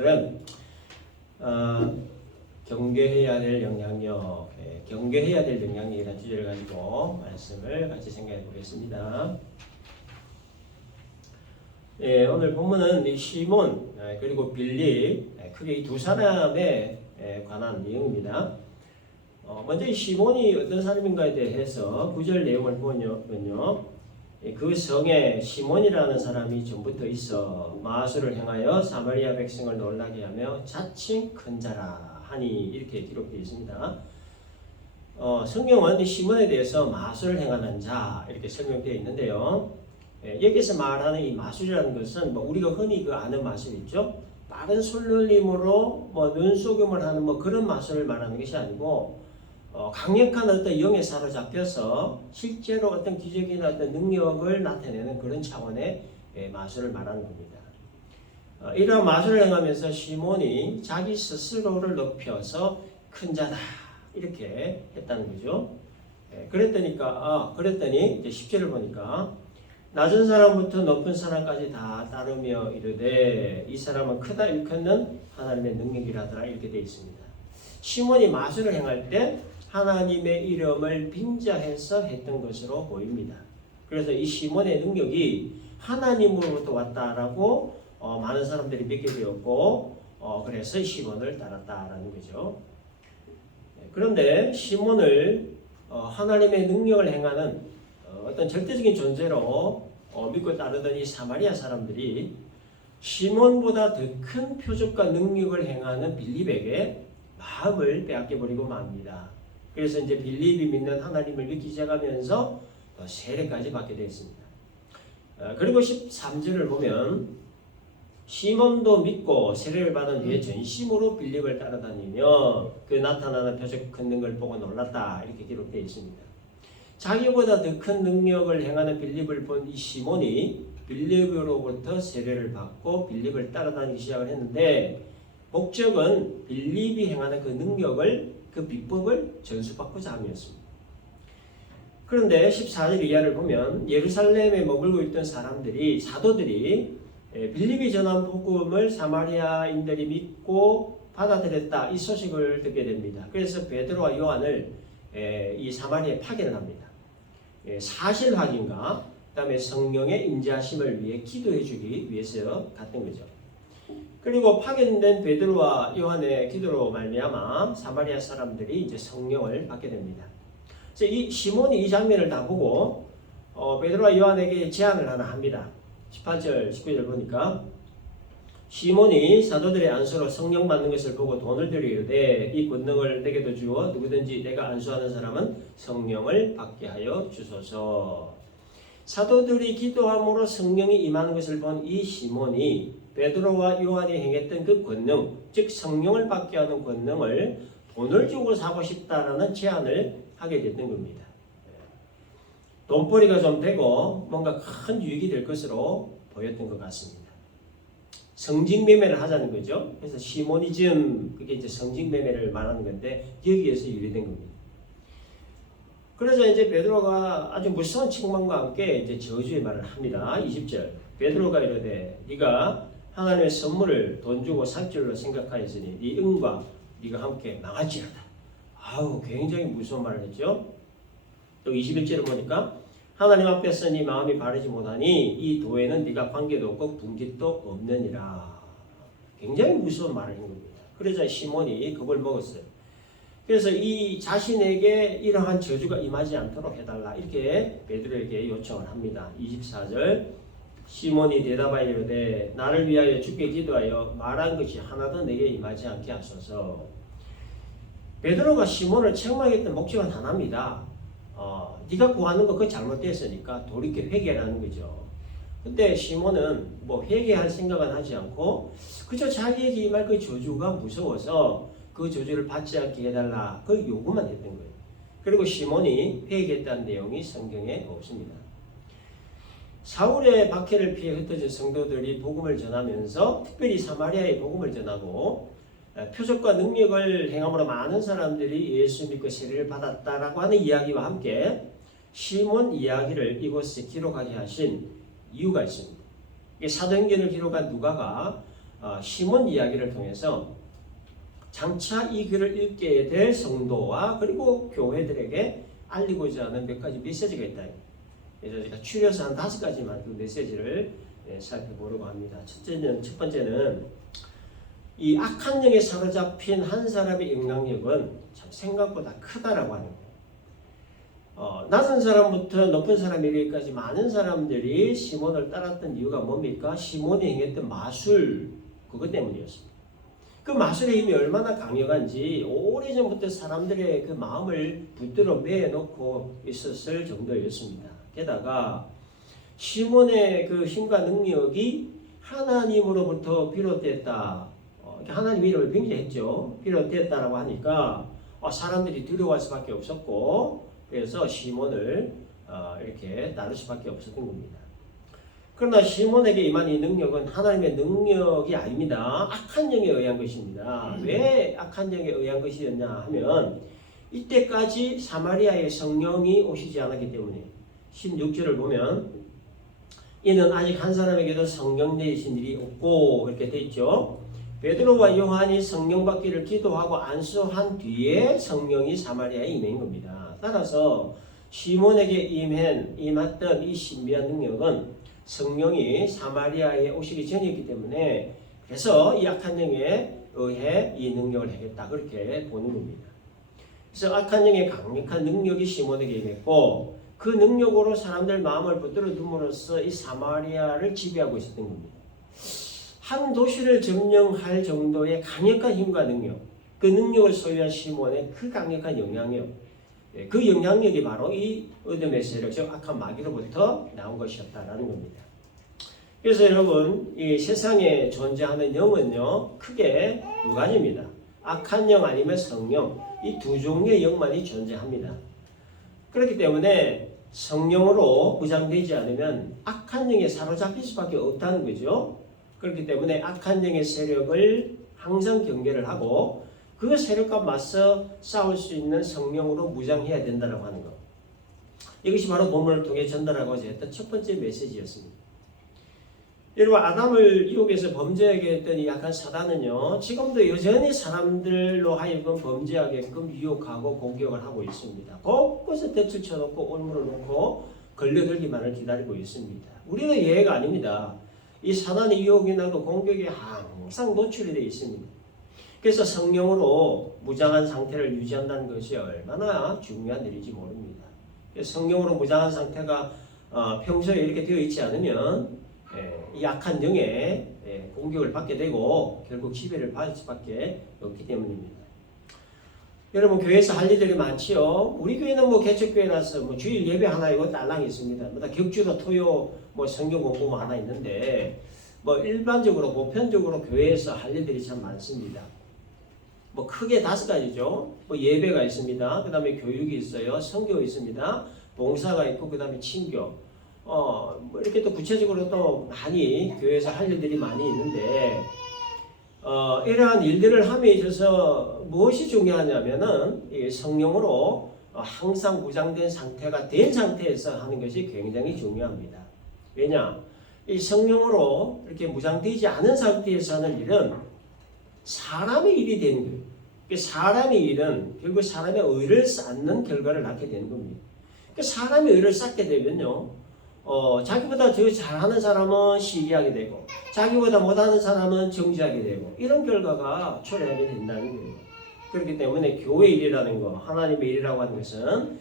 오늘은 경계해야 될 영향력, 경계해야 될 영향력이라는 주제를 가지고 말씀을 같이 생각해 보겠습니다. 오늘 본문은 시몬 그리고 빌립, 크게 이 두 사람에 관한 내용입니다. 먼저 이 시몬이 어떤 사람인가에 대해서 9절 내용을 보면요. 그 성에 시몬이라는 사람이 전부터 있어 마술을 행하여 사마리아 백성을 놀라게 하며 자칭 큰 자라 하니 이렇게 기록되어 있습니다. 성경은 시몬에 대해서 마술을 행하는 자 이렇게 설명되어 있는데요. 여기서 말하는 이 마술이라는 것은 우리가 흔히 아는 마술 있죠. 빠른 손놀림으로 눈속임을 하는 그런 마술을 말하는 것이 아니고 강력한 어떤 영에 사로잡혀서 실제로 어떤 기적이나 어떤 능력을 나타내는 그런 차원의 마술을 말하는 겁니다. 이러한 마술을 행하면서 시몬이 자기 스스로를 높여서 큰 자다 이렇게 했다는 거죠. 그랬더니 이제 10절을 보니까 낮은 사람부터 높은 사람까지 다 따르며 이르되 이 사람은 크다 일컫는 하나님의 능력이라더라 이렇게 되어 있습니다. 시몬이 마술을 행할 때 하나님의 이름을 빙자해서 했던 것으로 보입니다. 그래서 이 시몬의 능력이 하나님으로부터 왔다라고 많은 사람들이 믿게 되었고 그래서 시몬을 따랐다라는 거죠. 그런데 시몬을 하나님의 능력을 행하는 어떤 절대적인 존재로 믿고 따르던 이 사마리아 사람들이 시몬보다 더 큰 표적과 능력을 행하는 빌립에게 마음을 빼앗겨버리고 맙니다. 그래서 이제 빌립이 믿는 하나님을 믿기 시작하면서 세례까지 받게 되었습니다. 그리고 13절을 보면 시몬도 믿고 세례를 받은 뒤에 전심으로 빌립을 따라다니며 그 나타나는 표적 큰 능력을 보고 놀랐다 이렇게 기록되어 있습니다. 자기보다 더 큰 능력을 행하는 빌립을 본 이 시몬이 빌립으로부터 세례를 받고 빌립을 따라다니기 시작을 했는데 목적은 빌립이 행하는 그 능력을 그 비법을 전수받고자 함이었습니다. 그런데 14절 이하를 보면 예루살렘에 머물고 있던 사도들이 빌립이 전한 복음을 사마리아인들이 믿고 받아들였다 이 소식을 듣게 됩니다. 그래서 베드로와 요한을 이 사마리아에 파견을 합니다. 사실 확인과 그다음에 성령의 인자하심을 위해 기도해 주기 위해서 갔던 거죠. 그리고 파견된 베드로와 요한의 기도로 말미암아 사마리아 사람들이 이제 성령을 받게 됩니다. 그래서 이 시몬이 이 장면을 다 보고 베드로와 요한에게 제안을 하나 합니다. 18절, 19절 보니까 시몬이 사도들의 안수로 성령 받는 것을 보고 돈을 들여 이르되 이 권능을 내게도 주어 누구든지 내가 안수하는 사람은 성령을 받게 하여 주소서. 사도들이 기도함으로 성령이 임하는 것을 본 이 시몬이 베드로와 요한이 행했던 그 권능, 즉 성령을 받게 하는 권능을 돈을 주고 사고 싶다라는 제안을 하게 됐던 겁니다. 돈벌이가 좀 되고 뭔가 큰 유익이 될 것으로 보였던 것 같습니다. 성직매매를 하자는 거죠. 그래서 시모니즘, 그게 이제 성직매매를 말하는 건데 여기에서 유래된 겁니다. 그래서 이제 베드로가 아주 무서운 책망과 함께 이제 저주의 말을 합니다. 20절. 베드로가 이르되 네가 하나님의 선물을 돈 주고 살 줄로 생각하였으니 네 은과 네가 함께 망할지어다. 굉장히 무서운 말을 했죠. 또 21절을 보니까 하나님 앞에서 네 마음이 바르지 못하니 이 도에는 네가 관계도 없고 분깃도 없느니라. 굉장히 무서운 말을 한 겁니다. 그러자 시몬이 그걸 먹었어요. 그래서 이 자신에게 이러한 저주가 임하지 않도록 해달라 이렇게 베드로에게 요청을 합니다. 24절 시몬이 대답하여 이르되 나를 위하여 주께 기도하여 말한 것이 하나도 내게 임하지 않게 하소서. 베드로가 시몬을 책망했던 목적은 하나입니다. 네가 구하는 거 그거 잘못됐으니까 돌이켜 회개라는 거죠. 근데 시몬은 회개할 생각은 하지 않고 그저 자기에게 임할 그 저주가 무서워서 그 저주를 받지 않게 해달라 그 요구만 했던 거예요. 그리고 시몬이 회개했다는 내용이 성경에 없습니다. 사울의 박해를 피해 흩어진 성도들이 복음을 전하면서 특별히 사마리아의 복음을 전하고 표적과 능력을 행함으로 많은 사람들이 예수 믿고 세례를 받았다라고 하는 이야기와 함께 시몬 이야기를 이곳에 기록하게 하신 이유가 있습니다. 사도행전을 기록한 누가가 시몬 이야기를 통해서 장차 이 글을 읽게 될 성도와 그리고 교회들에게 알리고자 하는 몇 가지 메시지가 있다. 그래서 제가 추려서 한 5가지만 그 메시지를 살펴보려고 합니다. 첫 번째는 이 악한 영에 사로잡힌 한 사람의 영향력은 참 생각보다 크다라고 하는 거예요. 낮은 사람부터 높은 사람 이르기까지 많은 사람들이 시몬을 따랐던 이유가 뭡니까? 시몬이 행했던 마술, 그것 때문이었습니다. 그 마술의 힘이 얼마나 강력한지 오래전부터 사람들의 그 마음을 붙들어 매놓고 있었을 정도였습니다. 게다가 시몬의 그 힘과 능력이 하나님으로부터 비롯됐다. 하나님 이름을 빙자했죠. 비롯됐다라고 하니까 사람들이 두려워할 수밖에 없었고, 그래서 시몬을 이렇게 따를 수밖에 없었던 겁니다. 그러나 시몬에게 임한 이 능력은 하나님의 능력이 아닙니다. 악한 영에 의한 것입니다. 왜 악한 영에 의한 것이었냐 하면 이때까지 사마리아에 성령이 오시지 않았기 때문에 16절을 보면 이는 아직 한 사람에게도 성령 내리신 일이 없고 이렇게 돼 있죠. 베드로와 요한이 성령 받기를 기도하고 안수한 뒤에 성령이 사마리아에 임한 겁니다. 따라서 시몬에게 임했던 이 신비한 능력은 성령이 사마리아에 오시기 전이었기 때문에, 그래서 이 악한 영에 의해 이 능력을 행했다, 그렇게 보는 겁니다. 그래서 악한 영의 강력한 능력이 시몬에게 임했고, 그 능력으로 사람들 마음을 붙들어 둠으로써 이 사마리아를 지배하고 있었던 겁니다. 한 도시를 점령할 정도의 강력한 힘과 능력, 그 능력을 소유한 시몬의 그 강력한 영향력, 그 영향력이 바로 이 어둠의 세력, 즉 악한 마귀로부터 나온 것이었다라는 겁니다. 그래서 여러분, 이 세상에 존재하는 영은요, 크게 2가지입니다. 악한 영 아니면 성령, 이 2종류의 영만이 존재합니다. 그렇기 때문에 성령으로 무장되지 않으면 악한 영에 사로잡힐 수밖에 없다는 거죠. 그렇기 때문에 악한 영의 세력을 항상 경계를 하고 그 세력과 맞서 싸울 수 있는 성령으로 무장해야 된다고 하는 것. 이것이 바로 본문을 통해 전달하고자 했던 첫 번째 메시지였습니다. 여러분, 아담을 유혹해서 범죄하게 했던 이 약한 사단은요, 지금도 여전히 사람들로 하여금 범죄하게끔 유혹하고 공격을 하고 있습니다. 곳곳에 덫을 쳐놓고 올무를 놓고 걸려들기만을 기다리고 있습니다. 우리는 예외가 아닙니다. 이 사단의 유혹이나 공격에 항상 노출이 되어 있습니다. 그래서 성령으로 무장한 상태를 유지한다는 것이 얼마나 중요한 일인지 모릅니다. 성령으로 무장한 상태가 평소에 이렇게 되어 있지 않으면 이 악한 영에 공격을 받게 되고 결국 지배를 받을 수밖에 없기 때문입니다. 여러분, 교회에서 할 일들이 많지요. 우리 교회는 개척교회라서 주일 예배 하나 이거 딸랑 있습니다. 격주로 토요 성경 공부 하나 있는데 일반적으로 보편적으로 교회에서 할 일들이 참 많습니다. 크게 5가지죠. 예배가 있습니다. 그 다음에 교육이 있어요. 선교 있습니다. 봉사가 있고 그 다음에 친교. 이렇게 또 구체적으로 또 많이 교회에서 할 일들이 많이 있는데, 이러한 일들을 함에 있어서 무엇이 중요하냐면은 성령으로 항상 무장된 상태가 된 상태에서 하는 것이 굉장히 중요합니다. 왜냐? 이 성령으로 이렇게 무장되지 않은 상태에서 하는 일은 사람의 일이 되는 거예요. 사람의 일은 결국 사람의 의를 쌓는 결과를 낳게 되는 겁니다. 사람의 의를 쌓게 되면요, 자기보다 더 잘하는 사람은 시기하게 되고 자기보다 못하는 사람은 정지하게 되고 이런 결과가 초래하게 된다는 거예요. 그렇기 때문에 교회 일이라는 거, 하나님의 일이라고 하는 것은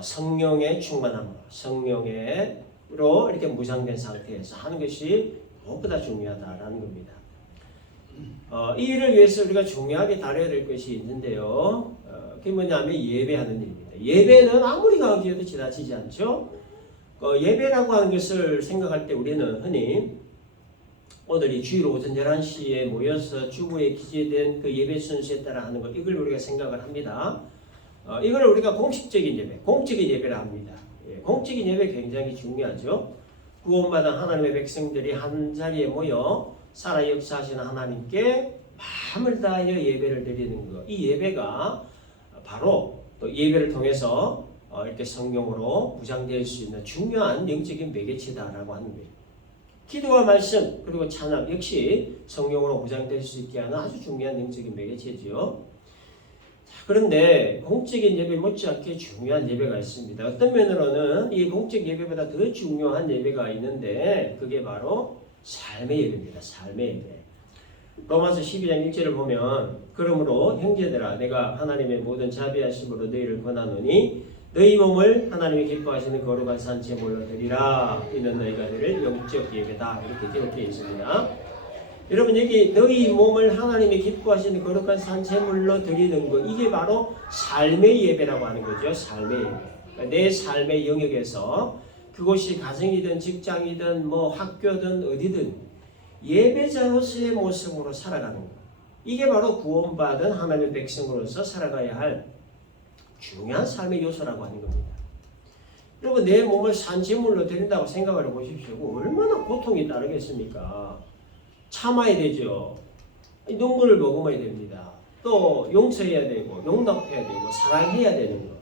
성령의 충만함, 성령으로 이렇게 무장된 상태에서 하는 것이 무엇보다 중요하다라는 겁니다. 이 일을 위해서 우리가 중요하게 다뤄야 될 것이 있는데요. 그게 뭐냐면 예배하는 일입니다. 예배는 아무리 강조해도 지나치지 않죠. 예배라고 하는 것을 생각할 때 우리는 흔히 오늘 이 주일 오전 11시에 모여서 주보에 기재된 그 예배 순서에 따라 하는 것, 이걸 우리가 생각을 합니다. 이걸 우리가 공식적인 예배, 공적인 예배라 합니다. 공적인 예배 굉장히 중요하죠. 구원받은 하나님의 백성들이 한 자리에 모여 살아 역사하시는 하나님께 마음을 다하여 예배를 드리는 것, 이 예배가 바로 또 예배를 통해서 이렇게 성령으로 무장될 수 있는 중요한 영적인 매개체다라고 하는 거예요. 기도와 말씀 그리고 찬양 역시 성령으로 무장될 수 있게 하는 아주 중요한 영적인 매개체지요. 그런데 공적인 예배 못지않게 중요한 예배가 있습니다. 어떤 면으로는 이 공적 예배보다 더 중요한 예배가 있는데 그게 바로 삶의 예배입니다. 삶의 예배. 로마서 12장 1절을 보면 그러므로 형제들아 내가 하나님의 모든 자비하심으로 너희를 권하노니 너희 몸을 하나님이 기뻐하시는 거룩한 산 제물로 드리라. 이는 너희가 드릴 영적 예배다. 이렇게 기록되어 있습니다. 여러분 여기 너희 몸을 하나님이 기뻐하시는 거룩한 산 제물로 드리는 것 이게 바로 삶의 예배라고 하는 거죠. 삶의 예배. 그러니까 내 삶의 영역에서 그곳이 가정이든 직장이든 뭐 학교든 어디든 예배자로서의 모습으로 살아가는 것. 이게 바로 구원받은 하나님의 백성으로서 살아가야 할 중요한 삶의 요소라고 하는 겁니다. 여러분 내 몸을 산제물로 드린다고 생각을 해보십시오. 얼마나 고통이 따르겠습니까? 참아야 되죠. 눈물을 머금어야 됩니다. 또 용서해야 되고 용납해야 되고 사랑해야 되는 거.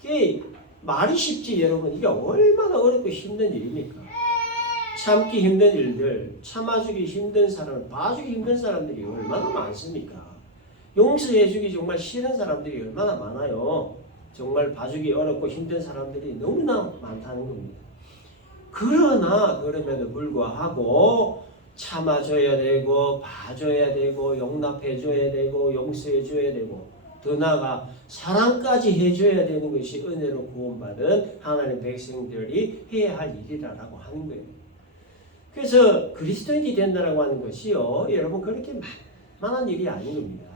그게 말이 쉽지 여러분 이게 얼마나 어렵고 힘든 일입니까? 참기 힘든 일들, 참아주기 힘든 사람, 봐주기 힘든 사람들이 얼마나 많습니까? 용서해주기 정말 싫은 사람들이 얼마나 많아요. 정말 봐주기 어렵고 힘든 사람들이 너무나 많다는 겁니다. 그럼에도 불구하고 참아줘야 되고 봐줘야 되고 용납해줘야 되고 용서해줘야 되고 더 나아가 사랑까지 해줘야 되는 것이 은혜로 구원받은 하나님 백성들이 해야 할 일이라고 하는 거예요. 그래서 그리스도인이 된다라고 하는 것이요 여러분 그렇게 만만한 일이 아닌 겁니다.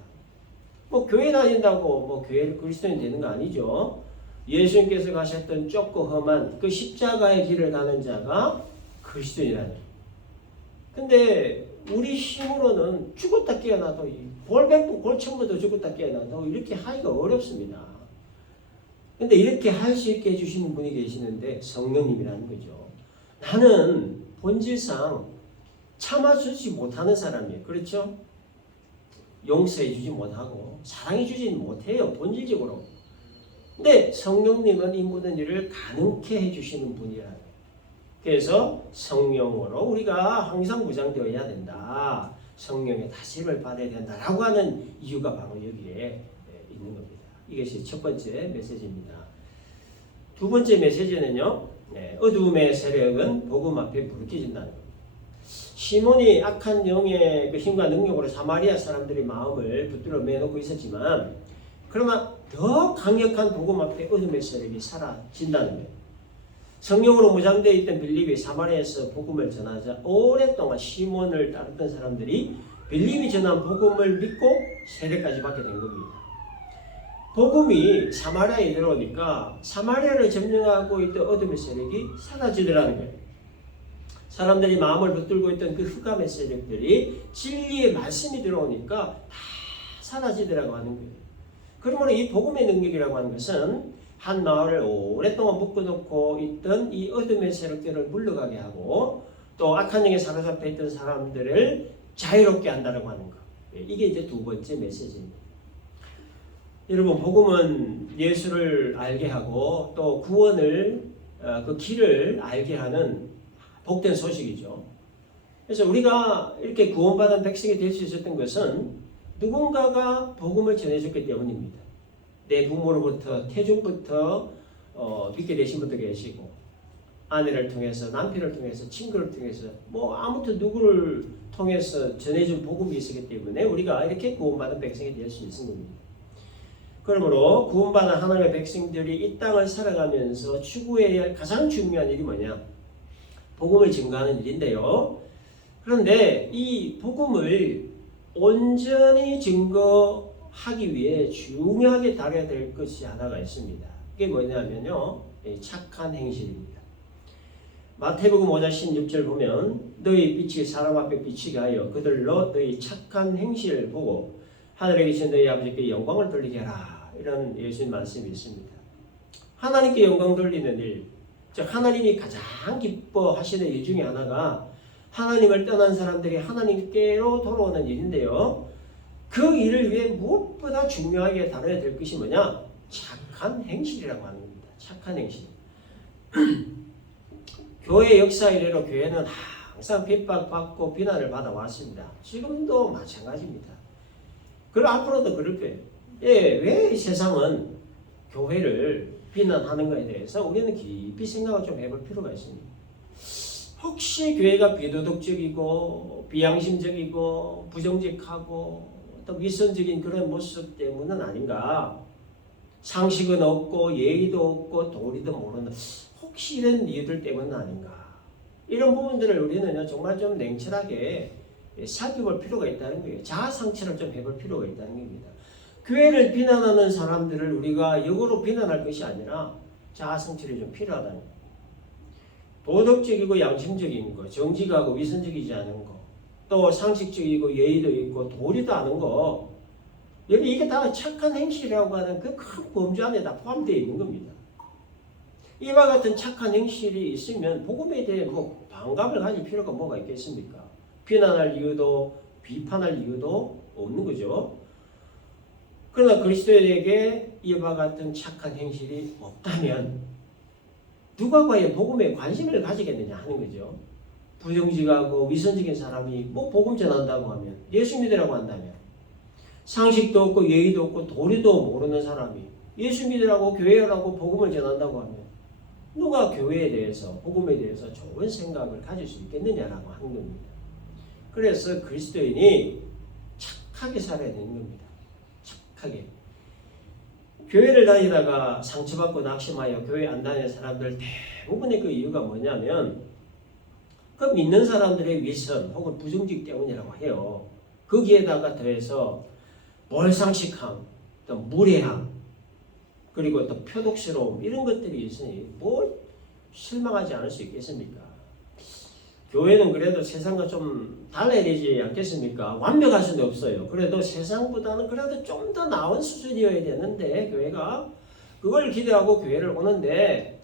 뭐 교회 다닌다고 뭐 교회를 그리스도인 되는 거 아니죠. 예수님께서 가셨던 좁고 험한 그 십자가의 길을 가는 자가 그리스도인이라는. 근데 우리 힘으로는 죽었다 깨어나도 골청부터 죽었다 깨어나도 이렇게 하기가 어렵습니다. 근데 이렇게 할 수 있게 해주시는 분이 계시는데 성령님이라는 거죠. 나는 본질상 참아주지 못하는 사람이에요. 그렇죠? 용서해주지 못하고 사랑해주지 못해요. 본질적으로. 근데 성령님은 이 모든 일을 가능케 해주시는 분이라는 거예요. 그래서 성령으로 우리가 항상 무장되어야 된다. 성령의 다짐을 받아야 된다라고 하는 이유가 바로 여기에 있는 겁니다. 이것이 첫 번째 메시지입니다. 두 번째 메시지는요. 어두움의 세력은 복음 앞에 부르짖는다는 겁니다. 시몬이 악한 영의 그 힘과 능력으로 사마리아 사람들의 마음을 붙들어 매놓고 있었지만 그러나 더 강력한 복음 앞에 어둠의 세력이 사라진다는 거예요. 성령으로 무장되어 있던 빌립이 사마리아에서 복음을 전하자 오랫동안 시몬을 따랐던 사람들이 빌립이 전한 복음을 믿고 세례까지 받게 된 겁니다. 복음이 사마리아에 들어오니까 사마리아를 점령하고 있던 어둠의 세력이 사라지더라는 거예요. 사람들이 마음을 붙들고 있던 그 흑암의 세력들이 진리의 말씀이 들어오니까 다 사라지더라고 하는 거예요. 그러므로 이 복음의 능력이라고 하는 것은 한 마을을 오랫동안 묶어놓고 있던 이 어둠의 세력들을 물러가게 하고 또 악한 영에 사로잡혀 있던 사람들을 자유롭게 한다고 하는 것. 이게 이제 두 번째 메시지입니다. 여러분 복음은 예수를 알게 하고 또 구원을 그 길을 알게 하는 복된 소식이죠. 그래서 우리가 이렇게 구원받은 백성이 될 수 있었던 것은 누군가가 복음을 전해줬기 때문입니다. 내 부모로부터 태중부터 믿게 되신 분도 계시고 아내를 통해서 남편을 통해서 친구를 통해서 뭐 아무튼 누구를 통해서 전해준 복음이 있었기 때문에 우리가 이렇게 구원받은 백성이 될 수 있는 겁니다. 그러므로 구원받은 하나님의 백성들이 이 땅을 살아가면서 추구해야 할 가장 중요한 일이 뭐냐? 복음을 증거하는 일인데요. 그런데 이 복음을 온전히 증거하기 위해 중요하게 다뤄야 될 것이 하나가 있습니다. 그게 뭐냐면요. 착한 행실입니다. 마태복음 5장 16절 보면 너희 빛이 사람 앞에 비치게 하여 그들로 너희 착한 행실을 보고 하늘에 계신 너희 아버지께 영광을 돌리게 하라. 이런 예수님 말씀이 있습니다. 하나님께 영광 돌리는 일, 즉 하나님이 가장 기뻐하시는 일 중에 하나가 하나님을 떠난 사람들이 하나님께로 돌아오는 일인데요. 그 일을 위해 무엇보다 중요하게 다뤄야 될 것이 뭐냐? 착한 행실이라고 하는 겁니다. 착한 행실. 교회 역사 이래로 교회는 항상 핍박받고 비난을 받아왔습니다. 지금도 마찬가지입니다. 그리고 앞으로도 그럴 거예요. 예, 왜 세상은 교회를 비난하는가에 대해서 우리는 깊이 생각을 좀 해볼 필요가 있습니다. 혹시 교회가 비도덕적이고 비양심적이고 부정직하고 또 위선적인 그런 모습 때문은 아닌가? 상식은 없고 예의도 없고 도리도 모르는 혹시 이런 이유들 때문은 아닌가? 이런 부분들을 우리는 정말 좀 냉철하게 살펴볼 필요가 있다는 거예요. 자아 성찰을 좀 해볼 필요가 있다는 겁니다. 교회를 비난하는 사람들을 우리가 역으로 비난할 것이 아니라 자아 성찰이 좀 필요하다는 거예요. 도덕적이고 양심적인 거, 정직하고 위선적이지 않은 거, 또 상식적이고 예의도 있고 도리도 아는 거, 여기 이게 다 착한 행실이라고 하는 그 큰 범주 안에 다 포함되어 있는 겁니다. 이와 같은 착한 행실이 있으면 복음에 대해 뭐 반감을 가질 필요가 뭐가 있겠습니까? 비난할 이유도 비판할 이유도 없는 거죠. 그러나 그리스도인에게 이와 같은 착한 행실이 없다면 누가 과연 복음에 관심을 가지겠느냐 하는 거죠. 부정직하고 위선적인 사람이 뭐 복음 전한다고 하면, 예수 믿으라고 한다면, 상식도 없고 예의도 없고 도리도 모르는 사람이 예수 믿으라고 교회라고 복음을 전한다고 하면 누가 교회에 대해서 복음에 대해서 좋은 생각을 가질 수 있겠느냐라고 하는 겁니다. 그래서 그리스도인이 착하게 살아야 되는 겁니다. 착하게. 교회를 다니다가 상처받고 낙심하여 교회 안 다니는 사람들 대부분의 그 이유가 뭐냐면 그 믿는 사람들의 위선 혹은 부정직 때문이라고 해요. 거기에다가 더해서 몰상식함, 또 무례함, 그리고 또 표독스러움 이런 것들이 있으니 뭐 실망하지 않을 수 있겠습니까? 교회는 그래도 세상과 좀 달라야 되지 않겠습니까? 완벽할 수는 없어요. 그래도 세상보다는 그래도 좀 더 나은 수준이어야 되는데 교회가 그걸 기대하고 교회를 오는데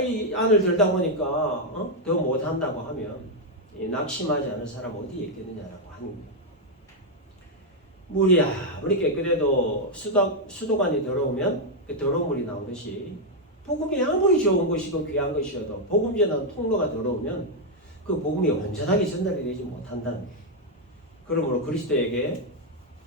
이 안을 들다 보니까 더 못한다고 하면 낙심하지 않을 사람 어디에 있겠느냐라고 하는 거예요. 물이 아무리 깨끗해도 수도관이 더러우면 그 더러운 물이 나오듯이 복음이 아무리 좋은 것이고 귀한 것이어도 복음 전하는 통로가 더러우면 그 복음이 온전하게 전달이 되지 못한다는 거예요. 그러므로 그리스도에게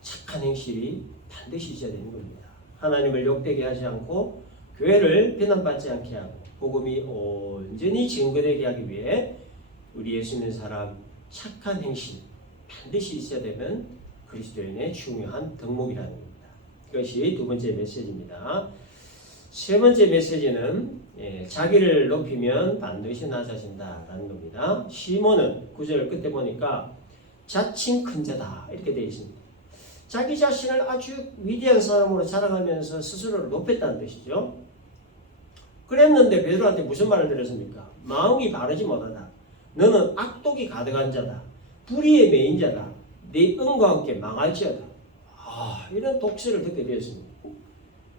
착한 행실이 반드시 있어야 되는 겁니다. 하나님을 욕되게 하지 않고 교회를 비난받지 않게 하고 복음이 온전히 증거되게 하기 위해 우리 예수 믿는 사람 착한 행실 반드시 있어야 되면 그리스도인의 중요한 덕목이라는 겁니다. 이것이 두 번째 메시지입니다. 세 번째 메시지는 자기를 높이면 반드시 낮아진다라는 겁니다. 시몬은 9절 끝에 보니까 자칭 큰 자다 이렇게 되어 있습니다. 자기 자신을 아주 위대한 사람으로 자랑하면서 스스로를 높였다는 뜻이죠. 그랬는데 베드로한테 무슨 말을 들었습니까? 마음이 바르지 못하다. 너는 악독이 가득한 자다. 불의의 매인 자다. 네 은과 함께 망할지어다. 이런 독설을 듣게 되었습니다.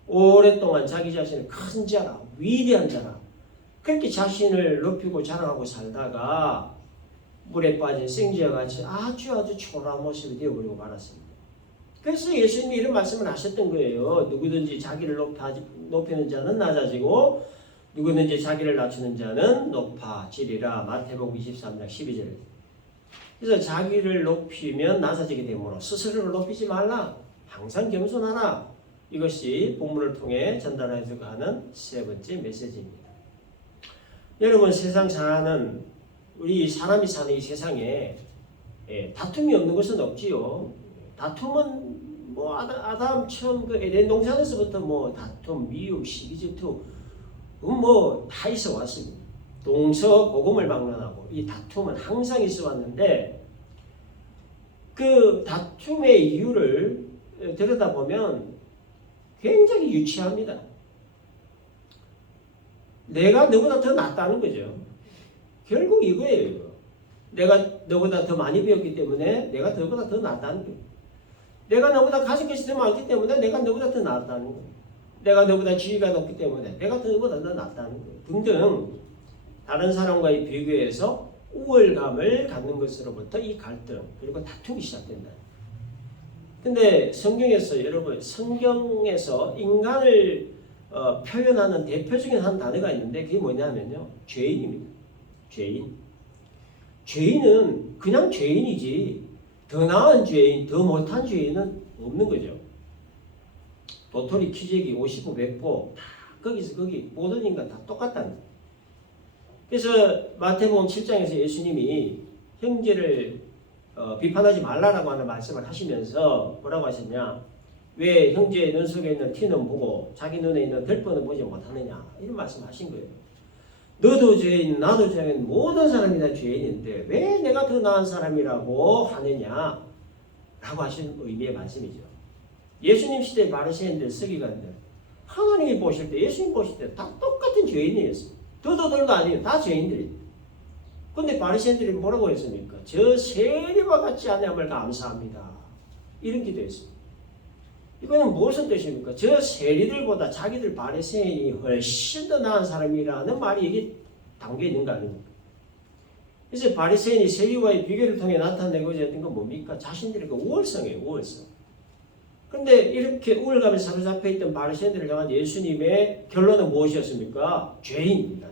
오랫동안 자기 자신을 큰 자라, 위대한 자라 그렇게 자신을 높이고 자랑하고 살다가 물에 빠진 생쥐와 같이 아주 초라한 모습이 되어버리고 말았습니다. 그래서 예수님이 이런 말씀을 하셨던 거예요. 누구든지 자기를 높이는 자는 낮아지고 누구든지 자기를 낮추는 자는 높아지리라. 마태복음 23장 12절. 그래서 자기를 높이면 낮아지게 되므로 스스로를 높이지 말라. 항상 겸손하라. 이것이 본문을 통해 전달해주고 하는 세 번째 메시지입니다. 여러분 세상 사는 우리 사람이 사는 이 세상에 다툼이 없는 것은 없지요. 다툼은 뭐 아담 처음 그 에덴 동산에서부터 뭐 다툼, 미움, 시기 질투 뭐 다 있어 왔습니다. 동서 고금을 막론하고 이 다툼은 항상 있어 왔는데 그 다툼의 이유를 들여다보면 굉장히 유치합니다. 내가 너보다 더 낫다는 거죠. 결국 이거예요. 이거. 내가 너보다 더 많이 배웠기 때문에 내가 너보다 더 낫다는 거예요. 내가 너보다 가진 것이 더 많기 때문에 내가 너보다 더 낫다는 거예요. 내가 너보다 지위가 높기 때문에 내가 너보다 더 낫다는 거예요. 등등 다른 사람과의 비교해서 우월감을 갖는 것으로부터 이 갈등 그리고 다툼이 시작된다. 근데 성경에서 여러분 성경에서 인간을 표현하는 대표적인 한 단어가 있는데 그게 뭐냐면요. 죄인입니다. 죄인. 죄인은 그냥 죄인이지 더 나은 죄인, 더 못한 죄인은 없는 거죠. 도토리, 키재기, 55, 백보 다 거기서 거기 모든 인간 다 똑같다는 거예요. 그래서 마태복음 7장에서 예수님이 형제를 비판하지 말라라고 하는 말씀을 하시면서 뭐라고 하셨냐? 왜 형제의 눈 속에 있는 티는 보고 자기 눈에 있는 들번은 보지 못하느냐? 이런 말씀하신 거예요. 너도 죄인, 나도 죄인, 모든 사람이 다 죄인인데 왜 내가 더 나은 사람이라고 하느냐? 라고 하신 의미의 말씀이죠. 예수님 시대 바리새인들, 서기관들 하나님이 보실 때, 예수님 보실 때 다 똑같은 죄인이었습니다. 더도 덜도 아니에요. 다 죄인들이. 근데 바리새인들이 뭐라고 했습니까? 저 세리와 같지 않음을 감사합니다. 이런 기도했습니다. 이거는 무엇의 뜻입니까? 저 세리들보다 자기들 바리새인이 훨씬 더 나은 사람이라는 말이 여기 담겨 있는 거 아닙니까? 그래서 바리새인이 세리와의 비교를 통해 나타내고자 했던 건 뭡니까? 자신들의 그 우월성이에요. 우월성. 근데 이렇게 우월감에 사로잡혀 있던 바리새인들을 향한 예수님의 결론은 무엇이었습니까? 죄인입니다.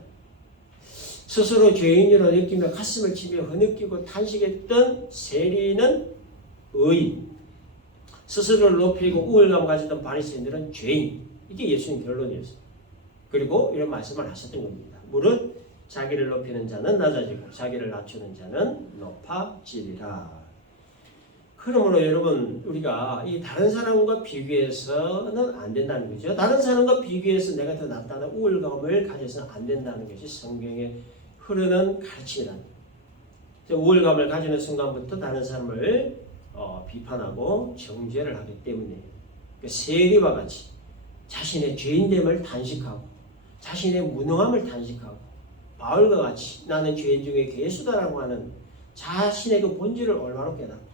스스로 죄인으로 느끼며 가슴을 치며 흐느끼고 탄식했던 세리는 의인, 스스로를 높이고 우월감을 가졌던 바리새인들은 죄인. 이게 예수님 결론이었어요. 그리고 이런 말씀을 하셨던 겁니다. 무릇 자기를 높이는 자는 낮아지고 자기를 낮추는 자는 높아지리라. 그러므로 여러분 우리가 이 다른 사람과 비교해서는 안 된다는 거죠. 다른 사람과 비교해서 내가 더 낫다는 우월감을 가져서는 안 된다는 것이 성경의 흐르는 가르침이다. 우월감을 가지는 순간부터 다른 사람을 비판하고 정죄를 하기 때문에 세리와 같이 자신의 죄인됨을 단식하고 자신의 무능함을 단식하고 바울과 같이 나는 죄인 중에 괴수다라고 하는 자신의 그 본질을 얼마나 깨닫고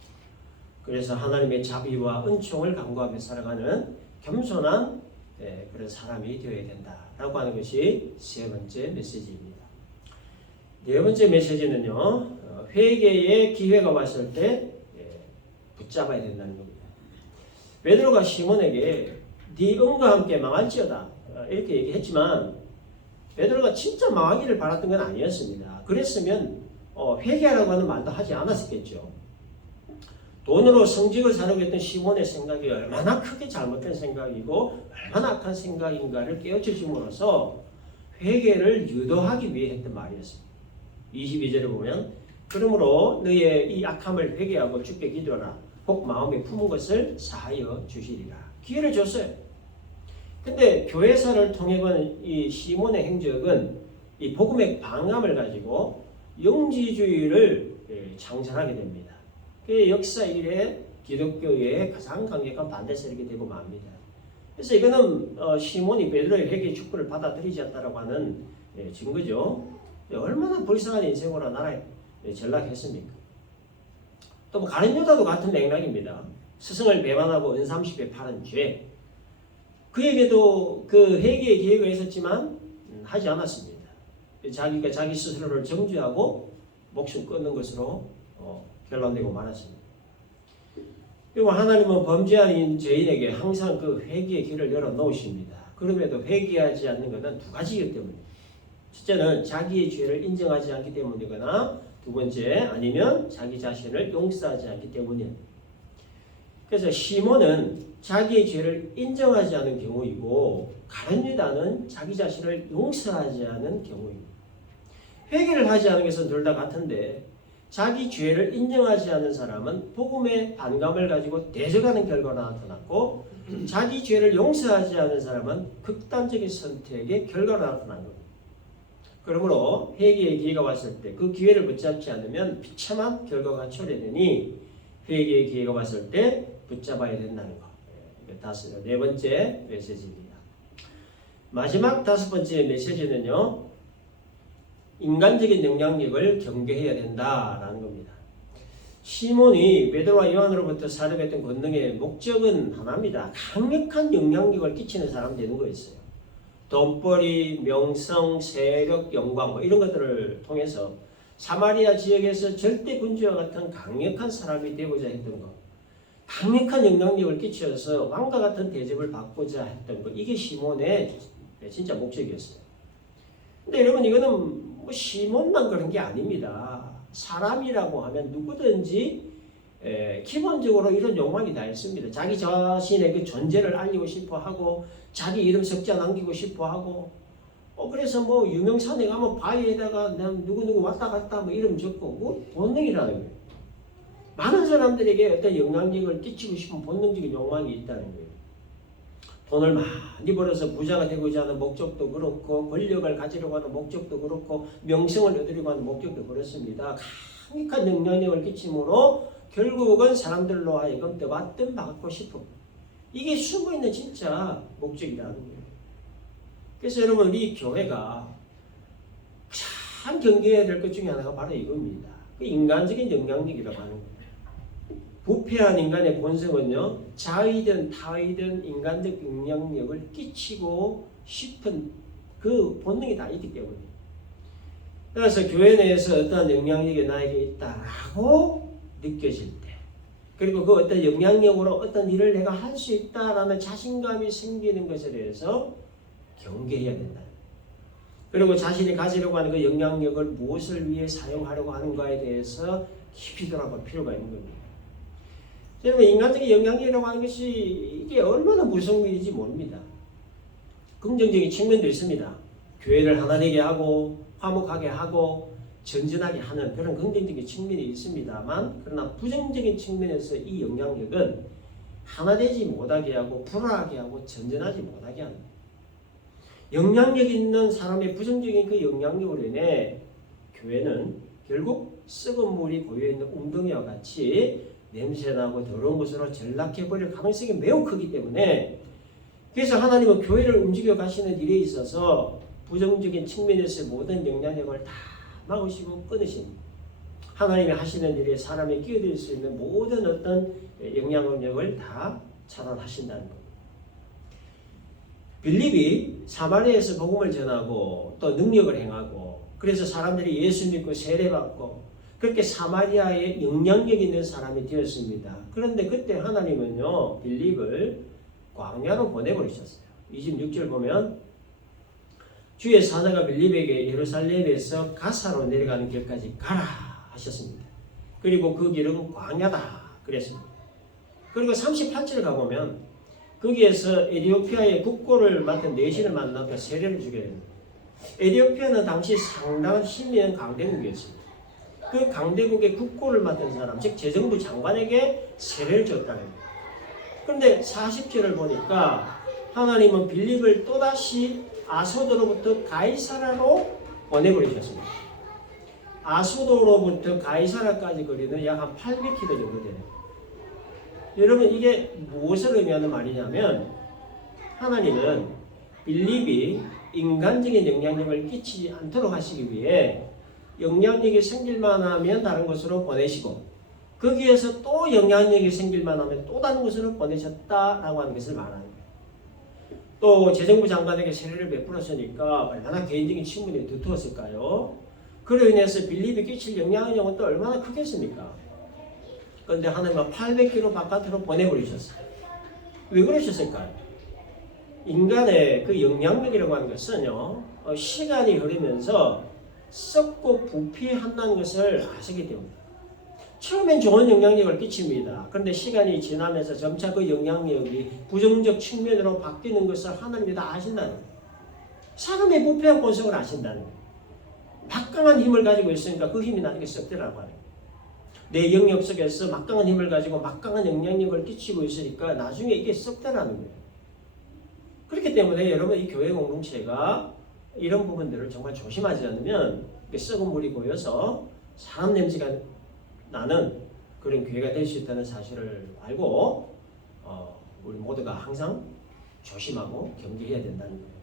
그래서 하나님의 자비와 은총을 간구하며 살아가는 겸손한 그런 사람이 되어야 된다라고 하는 것이 세 번째 메시지입니다. 네 번째 메시지는요. 회개의 기회가 왔을 때 붙잡아야 된다는 겁니다. 베드로가 시몬에게 네 은과 함께 망할지어다 이렇게 얘기했지만 베드로가 진짜 망하기를 바랐던 건 아니었습니다. 그랬으면 회개하라고 하는 말도 하지 않았었겠죠. 돈으로 성직을 사려고 했던 시몬의 생각이 얼마나 크게 잘못된 생각이고 얼마나 악한 생각인가를 깨우쳐 줌으로써 회개를 유도하기 위해 했던 말이었습니다. 22절에 보면 그러므로 너의 이 악함을 회개하고 주께 기도하라. 혹 마음에 품은 것을 사하여 주시리라. 기회를 줬어요. 근데 교회사를 통해 본 이 시몬의 행적은 이 복음의 방함을 가지고 영지주의를 창설하게 됩니다. 그 역사 이래 기독교의 가장 강력한 반대 세력이 되고 맙니다. 그래서 이거는 시몬이 베드로의 회개 축구를 받아들이지 않았다고 하는 증거죠. 얼마나 불쌍한 인생으로 나라에 전락했습니까? 또 가룟 유다도 같은 맥락입니다. 스승을 배반하고 은삼십에 파는 죄. 그에게도 그 회개의 기회가 있었지만 하지 않았습니다. 자기가 자기 스스로를 정죄하고 목숨 끊는 것으로 결론되고 말았습니다. 그리고 하나님은 범죄한 죄인에게 항상 그 회개의 길을 열어놓으십니다. 그럼에도 회개하지 않는 것은 두 가지이기 때문입니다. 첫째는 자기의 죄를 인정하지 않기 때문이거나 두 번째 아니면 자기 자신을 용서하지 않기 때문이에요. 그래서 시몬은 자기의 죄를 인정하지 않은 경우이고 가룟 유다는 자기 자신을 용서하지 않은 경우입니다. 회개를 하지 않은 것은 둘 다 같은데 자기 죄를 인정하지 않는 사람은 복음의 반감을 가지고 대적하는 결과가 나타났고 자기 죄를 용서하지 않는 사람은 극단적인 선택의 결과가 나타난 겁니다. 그러므로 회개의 기회가 왔을 때 그 기회를 붙잡지 않으면 비참한 결과가 초래되니 회개의 기회가 왔을 때 붙잡아야 된다는 것. 네 번째 메시지입니다. 마지막 다섯 번째 메시지는요. 인간적인 영향력을 경계해야 된다라는 겁니다. 시몬이 베드로와 요한으로부터 사려했던 권능의 목적은 하나입니다. 강력한 영향력을 끼치는 사람 되는 거였어요. 돈벌이, 명성, 세력, 영광 이런 것들을 통해서 사마리아 지역에서 절대 군주와 같은 강력한 사람이 되고자 했던 것. 강력한 영향력을 끼쳐서 왕과 같은 대접을 받고자 했던 것. 이게 시몬의 진짜 목적이었어요. 근데 여러분 이거는 시몬만 그런 게 아닙니다. 사람이라고 하면 누구든지 기본적으로 이런 욕망이 다 있습니다. 자기 자신의 그 존재를 알리고 싶어 하고 자기 이름 석자 남기고 싶어 하고 그래서 뭐 유명산에 가면 바위에다가 누구누구 왔다 갔다 뭐 이름 적고 뭐 본능이라는 거예요. 많은 사람들에게 어떤 영향력을 끼치고 싶은 본능적인 욕망이 있다는 거예요. 돈을 많이 벌어서 부자가 되고자 하는 목적도 그렇고 권력을 가지려고 하는 목적도 그렇고 명성을 얻으려고 하는 목적도 그렇습니다. 강력한 영향력을 끼침으로 결국은 사람들로 하여금 떠받든 받고 싶은 이게 숨어있는 진짜 목적이라는 거예요. 그래서 여러분 우리 교회가 참 경계해야 될 것 중에 하나가 바로 이겁니다. 그 인간적인 영향력이라고 하는 거예요. 부패한 인간의 본성은요, 자의든 타의든 인간적 영향력을 끼치고 싶은 그 본능이 다 있기 때문에. 그래서 교회 내에서 어떤 영향력이 나에게 있다라고 느껴질 때, 그리고 그 어떤 영향력으로 어떤 일을 내가 할 수 있다라는 자신감이 생기는 것에 대해서 경계해야 된다. 그리고 자신이 가지려고 하는 그 영향력을 무엇을 위해 사용하려고 하는가에 대해서 깊이 돌아볼 필요가 있는 겁니다. 여러분 인간적인 영향력이라고 하는 것이 이게 얼마나 무서운 일인지 모릅니다. 긍정적인 측면도 있습니다. 교회를 하나 되게 하고 화목하게 하고 전진하게 하는 그런 긍정적인 측면이 있습니다만 그러나 부정적인 측면에서 이 영향력은 하나 되지 못하게 하고 불화하게 하고 전진하지 못하게 합니다. 영향력 있는 사람의 부정적인 그 영향력으로 인해 교회는 결국 썩은 물이 고여있는 웅덩이와 같이 냄새나고 더러운 것으로 전락해버릴 가능성이 매우 크기 때문에 그래서 하나님은 교회를 움직여 가시는 일에 있어서 부정적인 측면에서의 모든 영향력을 다 막으시고 끊으신 하나님이 하시는 일에 사람이 끼어들 수 있는 모든 어떤 영향력을 다 차단하신다는 겁니다. 빌립이 사마리아에서 복음을 전하고 또 능력을 행하고 그래서 사람들이 예수 믿고 세례받고 그렇게 사마리아에 영향력 있는 사람이 되었습니다. 그런데 그때 하나님은요, 빌립을 광야로 보내버리셨어요. 26절 보면 주의 사자가 빌립에게 예루살렘에서 가사로 내려가는 길까지 가라 하셨습니다. 그리고 그 길은 광야다 그랬습니다. 그리고 38절 가보면 거기에서 에티오피아의 국고를 맡은 내신을 만나서 세례를 주게 됩니다. 에티오피아는 당시 상당한 힘이 있는 강대국이었습니다. 그 강대국의 국고를 맡은 사람, 즉 재정부 장관에게 세례를 줬다는 거예요. 그런데 40절을 보니까 하나님은 빌립을 또다시 아소도로부터 가이사라로 보내버리셨습니다. 아소도로부터 가이사라까지 거리는 약 한 800km 정도 되네요. 여러분 이게 무엇을 의미하는 말이냐면 하나님은 빌립이 인간적인 영향력을 끼치지 않도록 하시기 위해 영향력이 생길만 하면 다른 곳으로 보내시고 거기에서 또 영향력이 생길만 하면 또 다른 곳으로 보내셨다라고 하는 것을 말하는 거예요. 또 재정부 장관에게 세례를 베풀었으니까 얼마나 개인적인 친분이 두터웠을까요? 그로 인해서 빌립이 끼칠 영향력은 또 얼마나 크겠습니까? 그런데 하나님은 800km 바깥으로 보내버리셨어요. 왜 그러셨을까요? 인간의 그 영향력이라고 하는 것은요, 시간이 흐르면서 썩고 부패한다는 것을 아시기 때문에 처음엔 좋은 영향력을 끼칩니다. 그런데 시간이 지나면서 점차 그 영향력이 부정적 측면으로 바뀌는 것을 하나님이 다 아신다는 거예요. 사람의 부패한 본성을 아신다는 거예요. 막강한 힘을 가지고 있으니까 그 힘이 나중에 썩더라고 하는 거예요. 내 영역 속에서 막강한 힘을 가지고 막강한 영향력을 끼치고 있으니까 나중에 이게 썩더라는 거예요. 그렇기 때문에 여러분 이 교회 공동체가 이런 부분들을 정말 조심하지 않으면 썩은 물이 고여서 사람 냄새가 나는 그런 교회가 될 수 있다는 사실을 알고 우리 모두가 항상 조심하고 경계해야 된다는 거예요.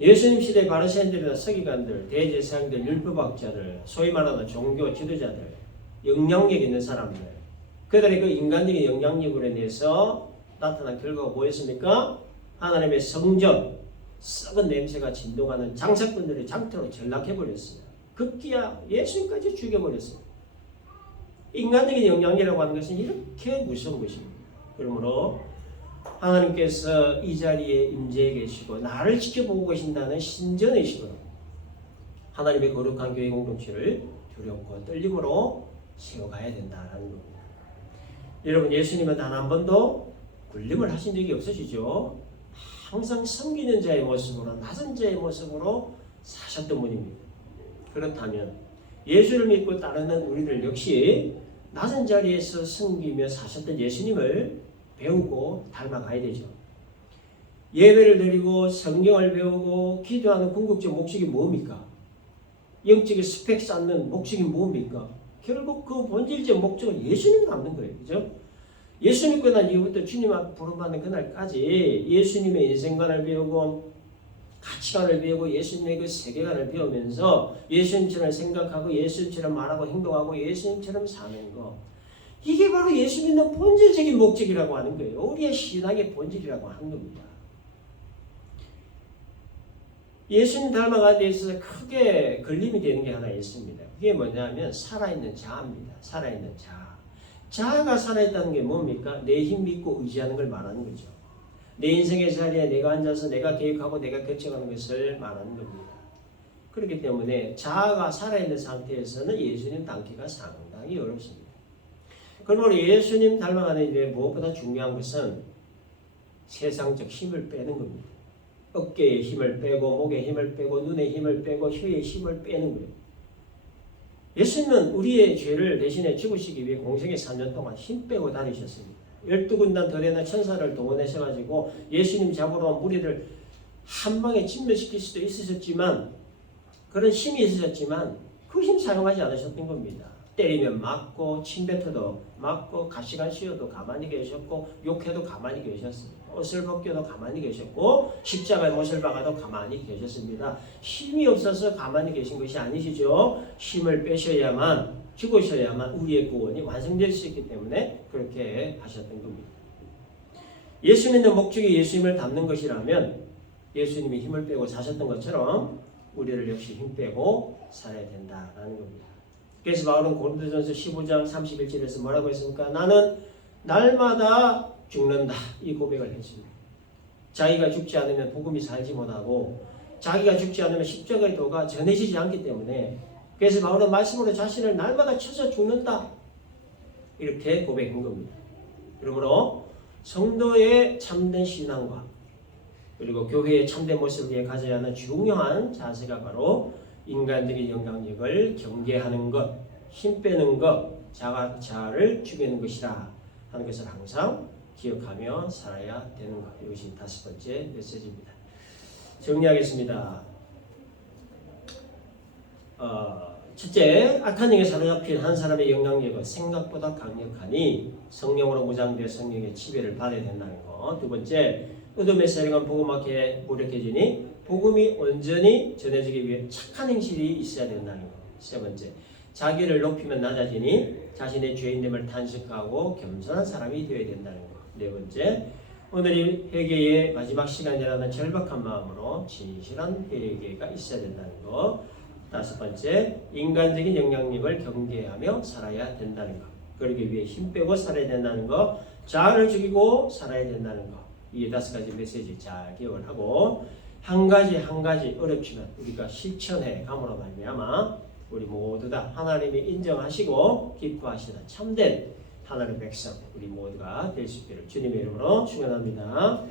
예수님 시대 바리새인들이나 서기관들, 대제사장들, 율법학자들, 소위 말하는 종교 지도자들, 영향력 있는 사람들, 그들의 그 인간적인 영향력으로 인해서 나타난 결과가 뭐였습니까? 하나님의 성전, 썩은 냄새가 진동하는 장사꾼들의 장터로 전락해버렸어요. 급기야 예수님까지 죽여버렸어요. 인간적인 영향이라고 하는 것은 이렇게 무서운 것입니다. 그러므로 하나님께서 이 자리에 임재해 계시고 나를 지켜보고 계신다는 신전의식으로 하나님의 거룩한 교회 공동체를 두렵고 떨림으로 세워가야 된다는 겁니다. 여러분, 예수님은 단 한 번도 굴림을 하신 적이 없으시죠? 항상 섬기는 자의 모습으로, 낮은 자의 모습으로 사셨던 분입니다. 그렇다면 예수를 믿고 따르는 우리들 역시 낮은 자리에서 섬기며 사셨던 예수님을 배우고 닮아가야 되죠. 예배를 드리고 성경을 배우고 기도하는 궁극적 목적이 뭡니까? 영적인 스펙 쌓는 목적이 뭡니까? 결국 그 본질적 목적은 예수님 닮는 거예요. 그죠? 예수 믿고 난 이후부터 주님 앞 부름받는 그날까지 예수님의 인생관을 배우고 가치관을 배우고 예수님의 그 세계관을 배우면서 예수님처럼 생각하고 예수님처럼 말하고 행동하고 예수님처럼 사는 거, 이게 바로 예수 믿는 본질적인 목적이라고 하는 거예요. 우리의 신앙의 본질이라고 하는 겁니다. 예수님 닮아가는 데 있어서 크게 걸림이 되는 게 하나 있습니다. 그게 뭐냐면 살아있는 자아입니다. 살아있는 자아. 자아가 살아있다는 게 뭡니까? 내 힘 믿고 의지하는 걸 말하는 거죠. 내 인생의 자리에 내가 앉아서 내가 계획하고 내가 결정하는 것을 말하는 겁니다. 그렇기 때문에 자아가 살아있는 상태에서는 예수님 닮기가 상당히 어렵습니다. 그러므로 예수님 닮아가는 데 무엇보다 중요한 것은 세상적 힘을 빼는 겁니다. 어깨에 힘을 빼고 목에 힘을 빼고 눈에 힘을 빼고 혀에 힘을 빼는 거예요. 예수님은 우리의 죄를 대신해 죽으시기 위해 공생의 3년 동안 힘 빼고 다니셨습니다. 12군단 덜에는 천사를 동원하셔가지고 예수님 잡으러 온 무리를 한 방에 진멸시킬 수도 있으셨지만, 그런 힘이 있으셨지만 그 힘 사용하지 않으셨던 겁니다. 때리면 맞고 침뱉어도 맞고 가시관 씌워도 가만히 계셨고 욕해도 가만히 계셨습니다. 옷을 벗겨도 가만히 계셨고 십자가에 못을 박아도 가만히 계셨습니다. 힘이 없어서 가만히 계신 것이 아니시죠. 힘을 빼셔야만, 죽으셔야만 우리의 구원이 완성될 수 있기 때문에 그렇게 하셨던 겁니다. 예수 믿는 목적이 예수님을 닮는 것이라면 예수님이 힘을 빼고 사셨던 것처럼 우리를 역시 힘 빼고 살아야 된다라는 겁니다. 그래서 바울은 고린도전서 15장 31절에서 뭐라고 했습니까? 나는 날마다 죽는다, 이 고백을 했습니다. 자기가 죽지 않으면 복음이 살지 못하고 자기가 죽지 않으면 십자가의 도가 전해지지 않기 때문에, 그래서 바울은 말씀으로 자신을 날마다 쳐서 죽는다, 이렇게 고백한 겁니다. 그러므로 성도의 참된 신앙과 그리고 교회의 참된 모습을 위해 가져야 하는 중요한 자세가 바로 인간적인 영향력을 경계하는 것, 힘 빼는 것, 자아를 죽이는 것이다 하는 것을 항상 기억하며 살아야 되는 것. 이것이 5번째 메시지입니다. 정리하겠습니다. 첫째, 악한 영에 사로잡힌 한 사람의 영향력은 생각보다 강력하니 성령으로 무장되어 성령의 지배를 받아야 된다는 것. 두 번째, 어둠의 세력은 복음밖에 무력해지니 복음이 온전히 전해지기 위해 착한 행실이 있어야 된다는 것. 세 번째, 자기를 높이면 낮아지니 자신의 죄인됨을 탄식하고 겸손한 사람이 되어야 된다는 것. 네 번째, 오늘이 회개의 마지막 시간이라는 절박한 마음으로 진실한 회개가 있어야 된다는 것. 다섯 번째, 인간적인 영향력을 경계하며 살아야 된다는 것. 그러기 위해 힘 빼고 살아야 된다는 것. 자아를 죽이고 살아야 된다는 것. 이 5가지 메시지 잘 기억을 하고 한 가지 어렵지만 우리가 실천해 감으로 말미암아 우리 모두 다 하나님이 인정하시고 기뻐하시는 참된 하나님의 백성 우리 모두가 될 수 있기를 주님의 이름으로 축원합니다.